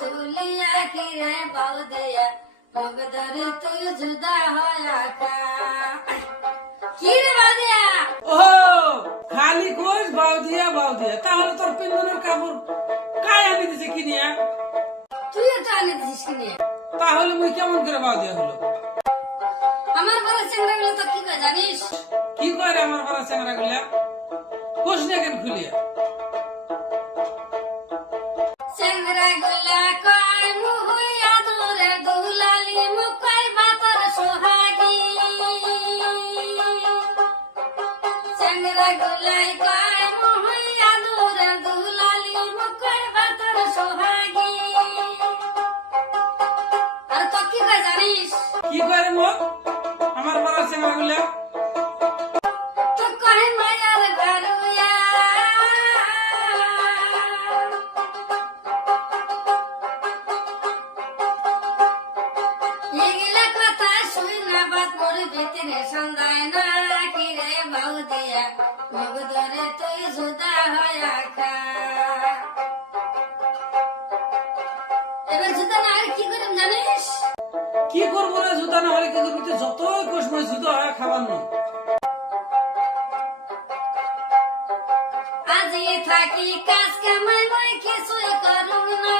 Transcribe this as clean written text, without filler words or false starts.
তুলিয়া কিরে বাউ দিয়া মগদরে তুই জুদা হয়া খা কিরে বাউ দিয়া ও খালি কোষ বাউ দিয়া তাহলে তোর পিন্দনের কাপড় কায় আনি দিছে কিনিয়া তুইও তো আনি দিছিস কিনে তাহলে মুই কেমন করে বাউ দিয়া হলো আমার বড় চেংড়া গুলো তো কি কয় জানিস কি করে আমার পাড়া চ্যাংরা গুলা কোষ না কেন খুলিয়া চেংড়া গুলা কয় মুহুয়া তোরে দুলালি মুকই বাতর সোহাগী চেংড়া গুলাই কয় মুহুয়া তোরে দুলালি মুকই বাতর সোহাগী আর তো কি কয় জানিস কি করে মো আমার পাড়া চ্যাংরা গুলা তো কয় মায়ার ঘরুয়া এগুলা কথা শুই না বাত মোর ভিতরে সন্ধ্যায় না কিরে বাউ দিয়া মগদরে তুই জুদা হয়া খা এবার জুদা না আর কি করিম জানিস কি করবো রে জুতা না হলে কি করবি তুই যতই কোষ মই জুতো হয় খাবার না আজি থাকি কাজ কামাই মই কিছুই করুম না